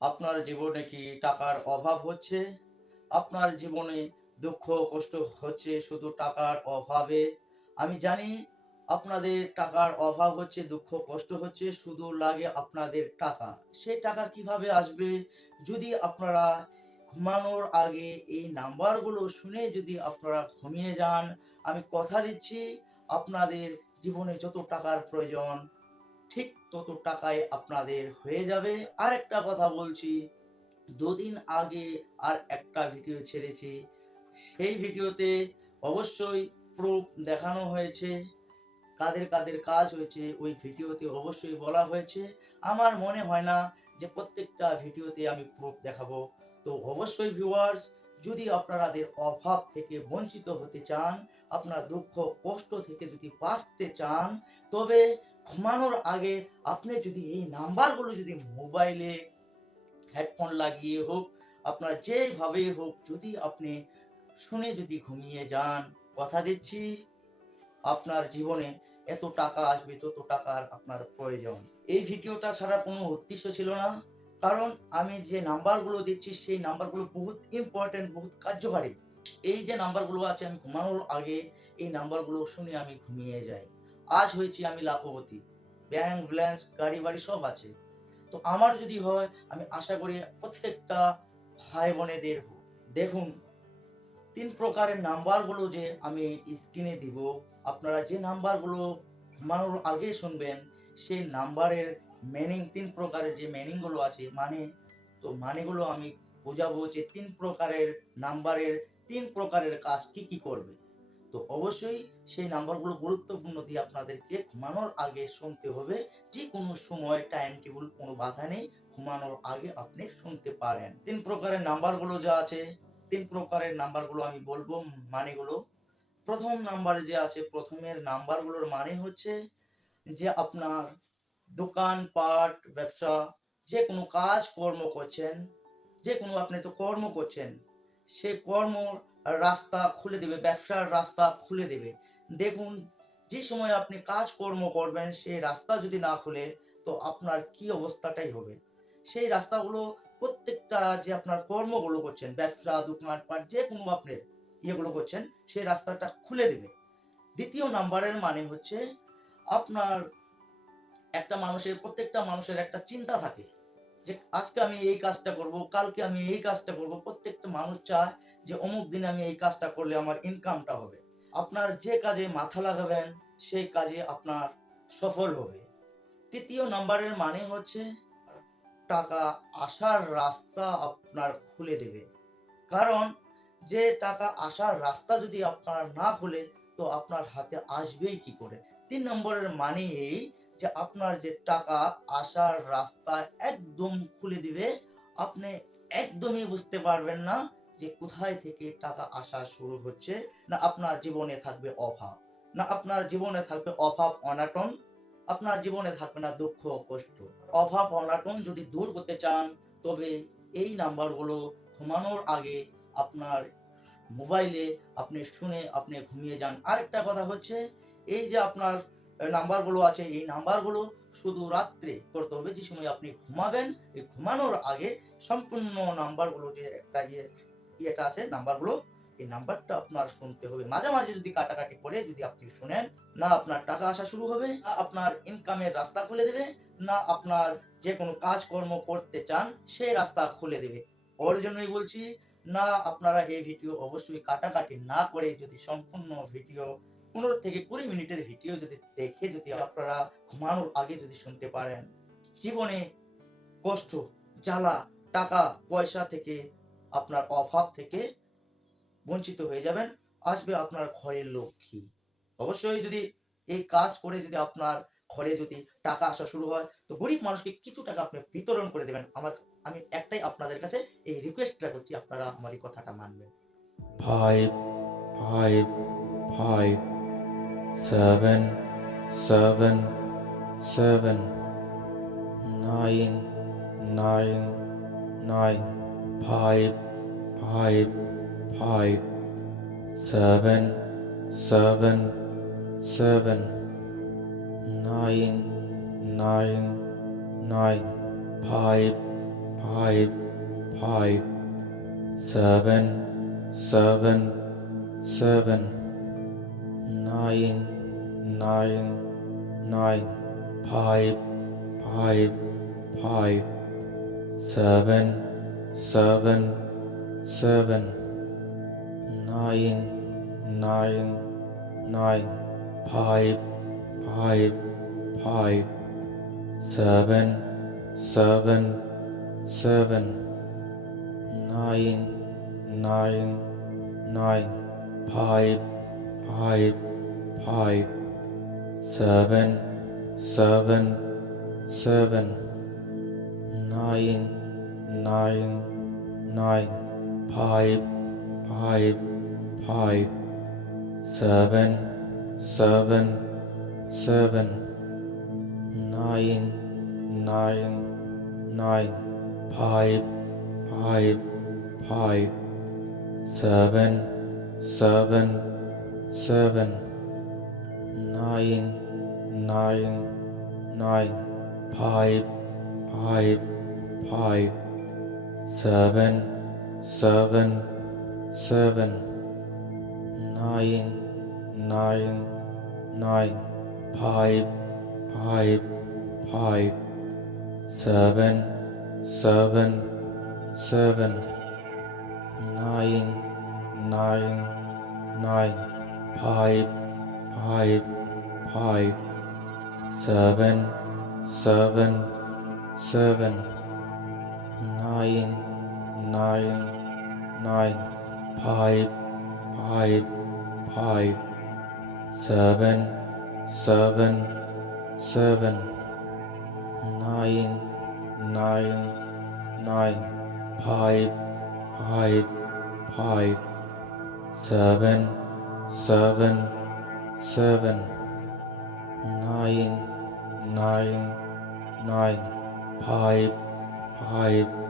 আপনার জীবনে কি টাকার অভাব হচ্ছে? আপনার জীবনে দুঃখ, কষ্ট হচ্ছে শুধু টাকার অভাবে? আমি জানি আপনাদের টাকার অভাব হচ্ছে, দুঃখ, কষ্ট হচ্ছে, শুধু লাগে আপনাদের টাকা। সেই টাকা কীভাবে আসবে? যদি আপনারা ঘুমানোর আগে এই নাম্বারগুলো শুনে যদি আপনারা ঘুমিয়ে যান, আমি কথা দিচ্ছি, আপনাদের জীবনে যত টাকার প্রয়োজন ঠিক তত টাকায় আপনাদের হয়ে যাবে। আর একটা কথা বলছি, দুদিন আগে আর একটা ভিডিও ছেড়েছি। সেই ভিডিওতে অবশ্যই প্রুফ দেখানো হয়েছে, কাদের কাদের কাজ হয়েছে, ওই ভিডিওতে অবশ্যই বলা হয়েছে। আমার মনে হয় না যে প্রত্যেকটা ভিডিওতে আমি প্রুফ দেখাবো। তো অবশ্যই ভিউয়ার্স যদি আপনাদের অভাব থেকে বঞ্চিত হতে চান, আপনার দুঃখ, কষ্ট থেকে যদি বাঁচতে চান, তবে ঘুমানোর আগে আপনি যদি এই নাম্বারগুলো যদি মোবাইলে হেডফোন লাগিয়ে হোক, আপনার যেভাবে হোক, যদি আপনি শুনে যদি ঘুমিয়ে যান, কথা দিচ্ছি, আপনার জীবনে এত টাকা আসবে, যত টাকার আপনার প্রয়োজন। এই ভিডিওটা ছাড়া কোনো উদ্দেশ্য ছিল না। কারণ আমি যে নাম্বারগুলো দিচ্ছি, সেই নাম্বারগুলো বহুত ইম্পর্টেন্ট বহুত কার্যকারী। এই যে নাম্বারগুলো আছে, আমি ঘুমানোর আগে এই নাম্বারগুলো শুনে আমি ঘুমিয়ে যাই। আজ হয়েছি আমি লাখপতি। ব্যাংক, ব্যালেন্স, গাড়ি বাড়ি সব আছে। তো আমার যদি হয়, আমি আশা করি প্রত্যেকটা ভাই বোনেদের দেখুন, তিন প্রকারের নাম্বারগুলো যে আমি স্ক্রিনে দিব, আপনারা যে নাম্বারগুলো ঘুমানোর আগে শুনবেন, সেই নাম্বারের মিনিং তিন প্রকারের যে মিনিংগুলো আছে মানে তো মানেগুলো আমি বোঝাবো যে তিন প্রকারের নাম্বারের, তিন প্রকারের কাজ কি কি করবে। তো অবশ্যই সেই নাম্বারগুলো গুরুত্বপূর্ণ দিয়ে আপনাদেরকে ঘুমানোর আগে শুনতে হবে। যে কোনো সময় টাইম টেবিল কোনো বাধা নেই, ঘুমানোর আগে আপনি শুনতে পারেন। তিন প্রকারের নাম্বারগুলো যা আছে, তিন প্রকারের নাম্বারগুলো আমি বলব মানেগুলো। প্রথম নাম্বার যে আছে, প্রথমের নাম্বারগুলোর মানে হচ্ছে যে আপনার দোকান, পাট, ব্যবসা, যে কোনো কাজ কর্ম করছেন, যে কোনো আপনি তো কর্ম করছেন, সে কর্ম রাস্তা খুলে দেবে, ব্যবসার রাস্তা খুলে দেবে। দেখুন, যে সময় আপনি কাজ কর্ম করবেন, সেই রাস্তা যদি না খুলে, তো আপনার কি অবস্থাটাই হবে? সেই রাস্তাগুলো প্রত্যেকটা যে আপনার কর্মগুলো করছেন, ব্যবসা, দোকান, পাট, যে কোনো আপনি ইয়েগুলো করছেন, সেই রাস্তাটা খুলে দেবে। দ্বিতীয় নাম্বারের মানে হচ্ছে আপনার একটা মানুষের, প্রত্যেকটা মানুষের একটা চিন্তা থাকে যে, আজকে আমি এই কাজটা করব, কালকে আমি এই কাজটা করব। প্রত্যেকটা মানুষ চায় যে অমুক দিন আমি এই কাজটা করলে আমার ইনকামটা হবে। আপনার যে কাজে মাথা লাগাবেন, সেই কাজে আপনার সফল হবে। তৃতীয় নাম্বারের মানে হচ্ছে টাকা আসার রাস্তা আপনার খুলে দেবে। কারণ যে টাকা আসার রাস্তা যদি আপনার না খুলে, তো আপনার হাতে আসবেই কি করে? তিন নম্বরের মানে এই যে আপনার যে টাকা আসার রাস্তা একদম খুলে দিবে, আপনি একদমই বুঝতে পারবেন না যে কোথায় থেকে টাকা আসা শুরু হচ্ছে, না আপনার জীবনে থাকবে অভাব, না আপনার জীবনে থাকবে অভাব অনাটন, আপনার জীবনে থাকবে না দুঃখ কষ্ট। অভাব অনাটন যদি দূর করতে চান, তবে এই নাম্বারগুলো ঘুমানোর আগে আপনার মোবাইলে আপনি শুনে আপনি ঘুমিয়ে যান। আরেকটা কথা হচ্ছে, এই যে আপনার নাম্বারগুলো আছে, এই নাম্বারগুলো শুধু রাত্রে করতে হবে। যে সময় আপনি ঘুমাবেন, এই ঘুমানোর আগে সম্পূর্ণ নাম্বারগুলো যে একটা ইয়ে ইয়েটা আছে, নাম্বারগুলো, এই নাম্বারটা আপনার শুনতে হবে। মাঝে মাঝে যদি কাটাকাটি করে, যদি আপনি শুনেন, না আপনার টাকা আসা শুরু হবে, না আপনার ইনকামের রাস্তা খুলে দেবে, না আপনার যে কোনো কাজকর্ম করতে চান সেই রাস্তা খুলে দেবে। ওর জন্যই বলছি, না আপনারা এই ভিডিও অবশ্যই কাটাকাটি না করে যদি সম্পূর্ণ ভিডিও, পনেরো থেকে কুড়ি মিনিটের ভিডিও যদি দেখে, যদি আপনারা ঘুমানোর আগে যদি শুনতে পারেন, জীবনে কষ্ট, জ্বালা, টাকা, পয়সা থেকে আপনার অভাব থেকে বঞ্চিত হয়ে যাবেন আসবে আপনার ঘরের লক্ষ্মী। অবশ্যই যদি এই কাজ করে যদি আপনার ঘরে যদি টাকা আসা শুরু হয় তো গরিব মানুষকে কিছু টাকা আপনি বিতরণ করে দেবেন। আমার আমি একটাই আপনাদের কাছে এই রিকোয়েস্টটা করছি আপনারা আমার এই কথাটা মানবেন। Five five five seven seven seven nine nine nine, five, five, five, seven, seven, seven, nine, nine, nine, five, five five seven seven seven nine nine nine five five five seven seven seven nine nine nine five five five seven seven seven nine nine nine five five five seven seven seven nine nine nine five five five seven seven seven nine nine nine five five five seven seven seven nine nine nine five five five seven seven seven nine nine nine five five five. Seven seven seven nine nine nine five five five. Seven seven seven nine nine nine five five five seven seven seven nine nine nine five five five seven seven seven nine nine nine five five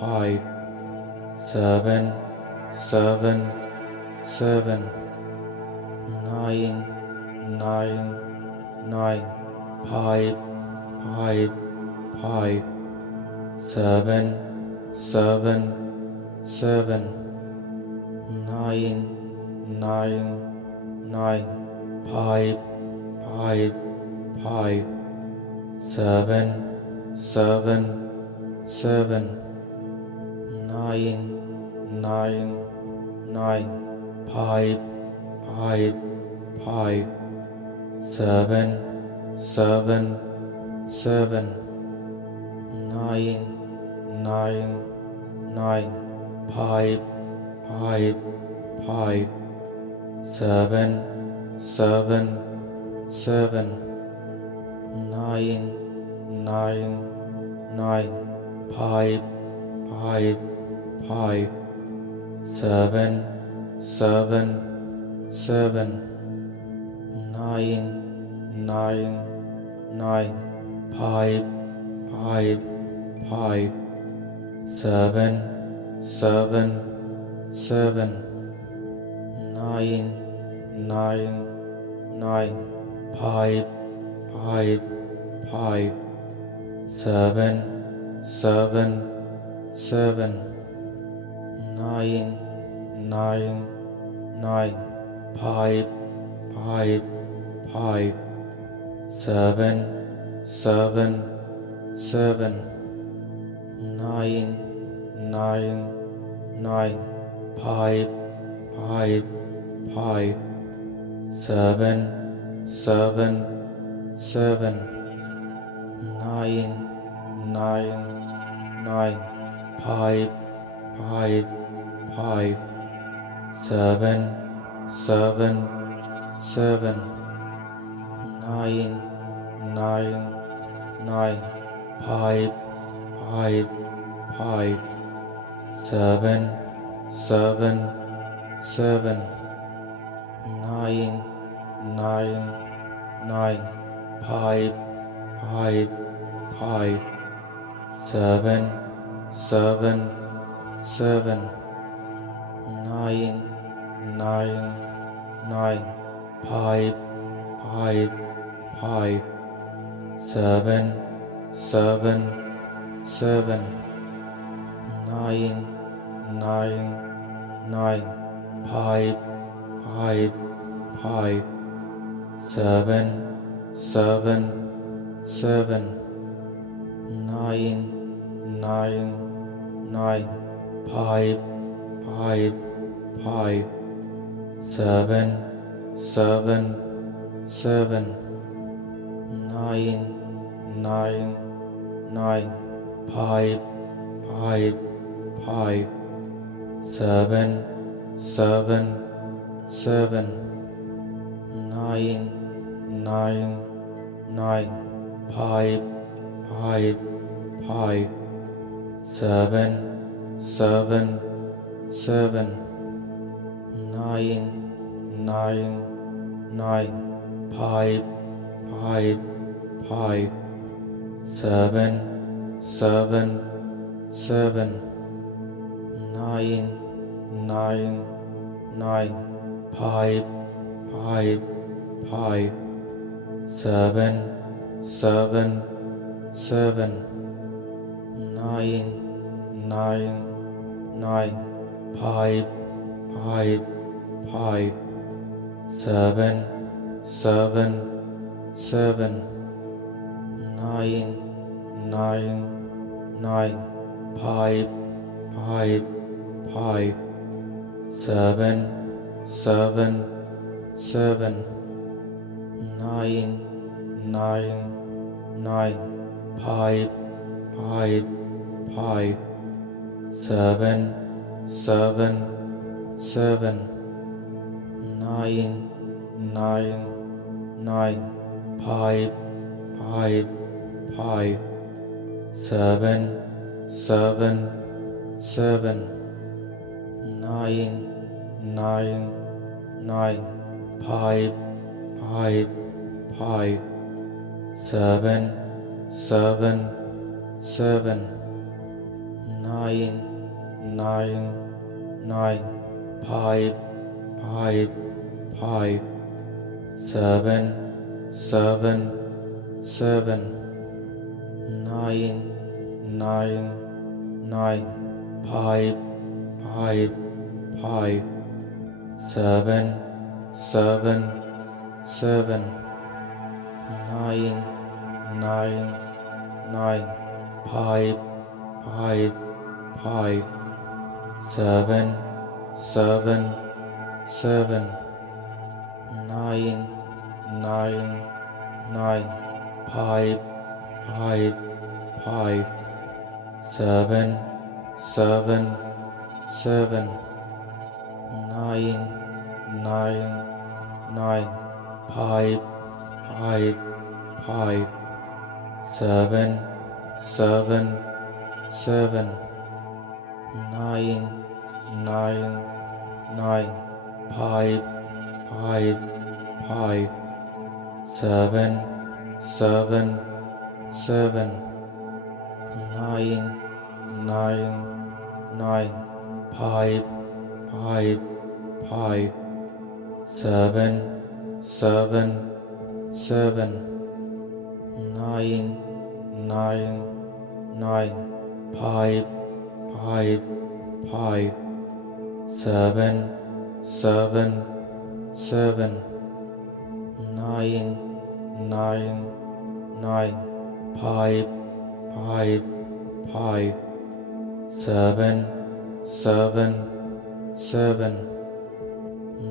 five seven seven seven nine nine nine five five five seven seven seven nine nine nine five five five seven seven seven nine nine nine five five five seven seven seven nine nine nine five five five seven seven seven nine nine nine five five five seven seven seven nine nine nine five five five seven seven seven nine nine nine five five five seven seven seven nine nine nine five five five seven seven seven nine nine nine five five five seven seven seven nine nine nine five five five seven seven seven nine nine nine five five five seven seven seven nine nine nine five five five seven seven seven nine nine nine five five five seven seven seven nine, nine, nine, five, five, five, seven, seven, seven, nine, nine, nine, five, five, five, seven, seven, seven, nine, nine, nine, five, five, five, seven, seven, seven, nine, nine, nine, five, five, five, seven, seven, seven, nine, nine, nine, five, five, five, seven, seven, seven, nine, nine, nine, five, five, five, seven, seven, seven, nine, nine, nine, five, five, five, seven, seven, seven, nine, nine, nine, five, five, five, seven, seven, seven, nine, nine, nine, five, five, five, seven, seven, seven, nine, nine, nine, five, five, five, seven, seven, seven, nine, nine, nine, five, five, five, seven, seven, seven, nine, nine, nine, five, five, five, seven, seven, seven, nine, nine, nine, five, five, five, seven, seven, seven, nine, nine, nine, five, five, five, seven, seven, seven, nine, nine, nine, five, five, five, seven, seven, seven, nine, nine, nine, five, five, five, seven, seven, seven, nine, nine, nine, five, five, five, seven, seven, seven, nine, nine, nine, five, five, five, seven, seven, seven, nine, nine, nine, five, five, five, seven, seven, seven, nine, nine, nine, five, five, five, seven, seven, seven,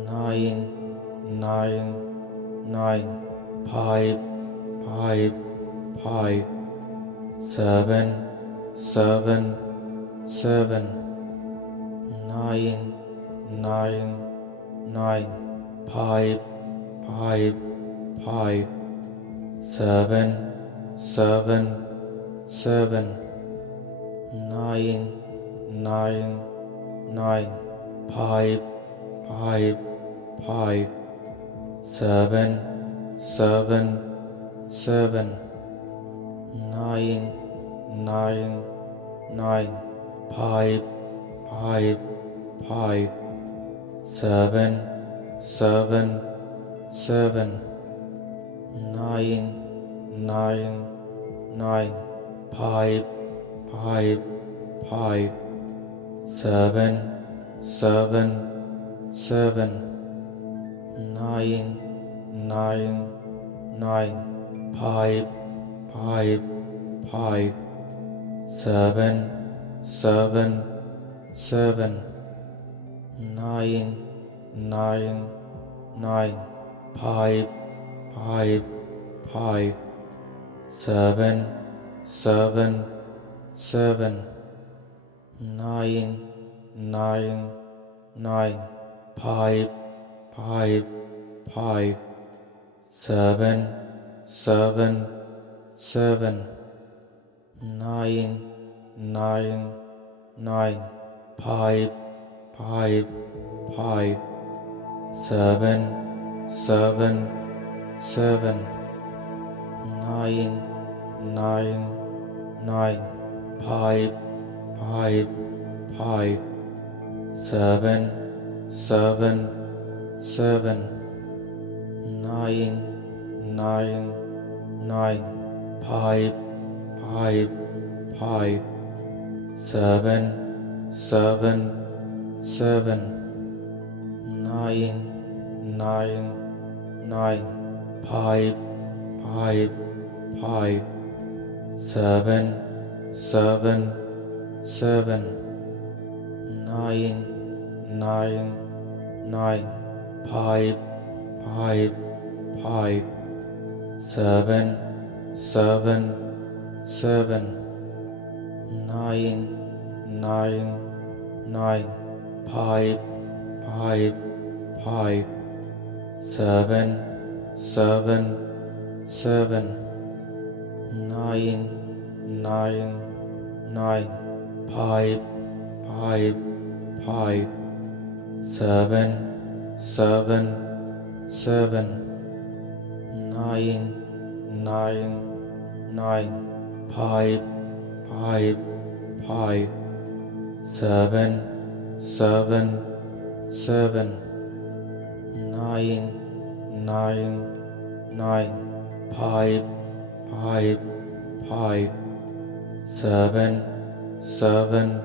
nine, nine, nine, five, five, five, seven, seven, seven, nine, nine, nine, five, five, five, seven, seven, seven, nine, nine, nine, five, five, five, seven, seven, seven, nine, nine, nine, five, five, five, seven, seven, seven, nine, nine, nine, five, five, five, seven, seven, seven, nine, nine, nine, five, five, five, seven, seven, seven, nine, nine, nine, five, five, five, seven, seven, seven, nine, nine, nine, five, five, five, seven, seven, seven, nine, nine, nine, five, five, five, seven, seven, seven, nine, nine, nine, five, five, five, seven, seven, seven, nine, nine, nine, five, five, five, seven, seven, seven, nine, nine, nine, five, five, five, seven, seven, seven, nine, nine, nine, five, five, five, seven, seven, seven, nine, nine, nine, five, five, five, seven, seven, seven, nine, nine, nine, five, five, five, seven, seven, seven, nine, nine, nine, five, five, five, seven, seven, seven, nine, nine, nine, five, five, five, seven, seven,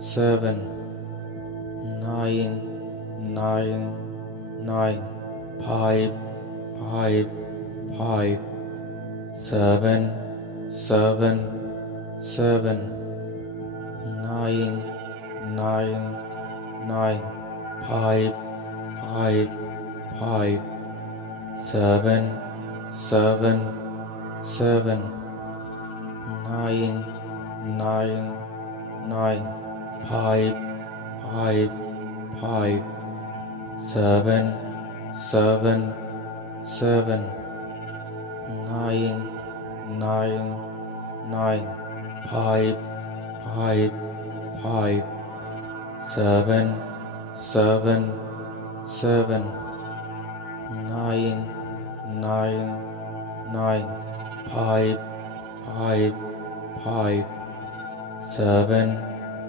seven, nine, nine, nine, five, five, five, seven, seven, seven, nine, nine, nine, five, five, five, seven, seven, seven, nine, nine, nine, five, five, five, seven, seven, seven, nine, nine, nine, five, five, five, seven, seven, seven, nine, nine, nine, five, five, five, seven,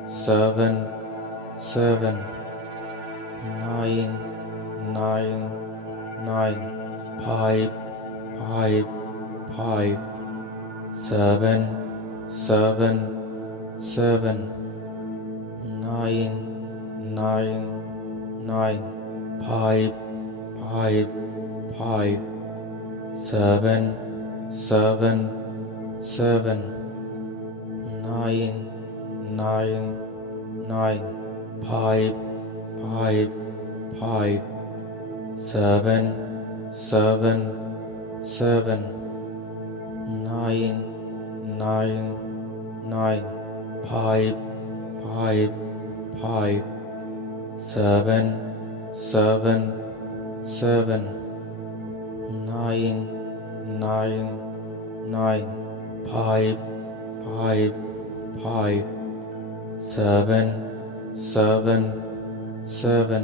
seven, seven, nine, nine, nine, five, five, five, seven, seven, seven, nine, nine, nine, five, five, five, seven, seven, seven, nine, nine, nine, five, five, five, seven, seven, seven, nine, nine, nine, five, five, five, seven, seven, seven, nine, nine, nine, five, five, five, seven, seven, seven,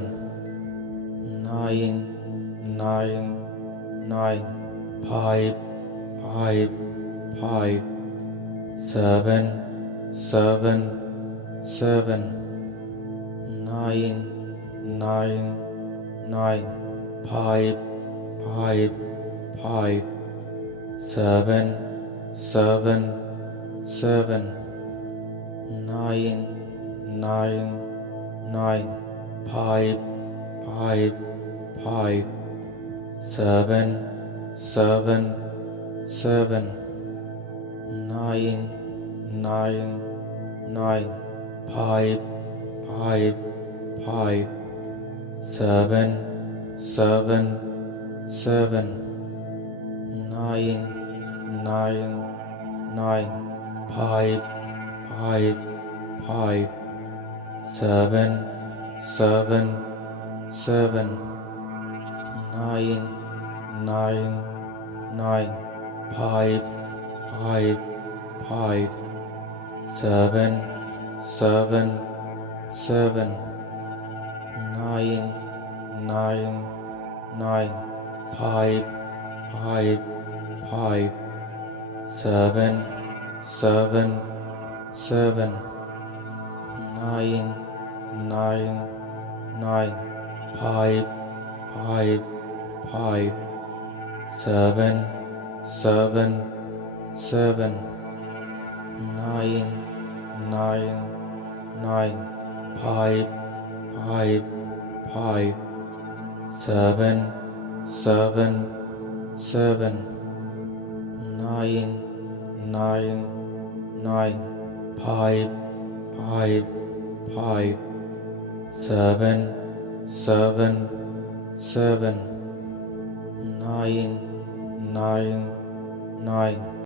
nine, nine, nine, five, five, five, seven, seven, seven, nine, nine, nine, five, five, five, seven, seven, seven, nine, nine nine five five five seven seven seven nine nine nine five five five seven seven seven nine nine nine five five five seven seven seven nine nine nine five five five seven seven seven nine nine nine five five five seven seven seven nine nine nine five five five seven seven seven nine nine nine five five five seven seven seven. Nine nine nine. Five five five seven seven seven. Nine nine nine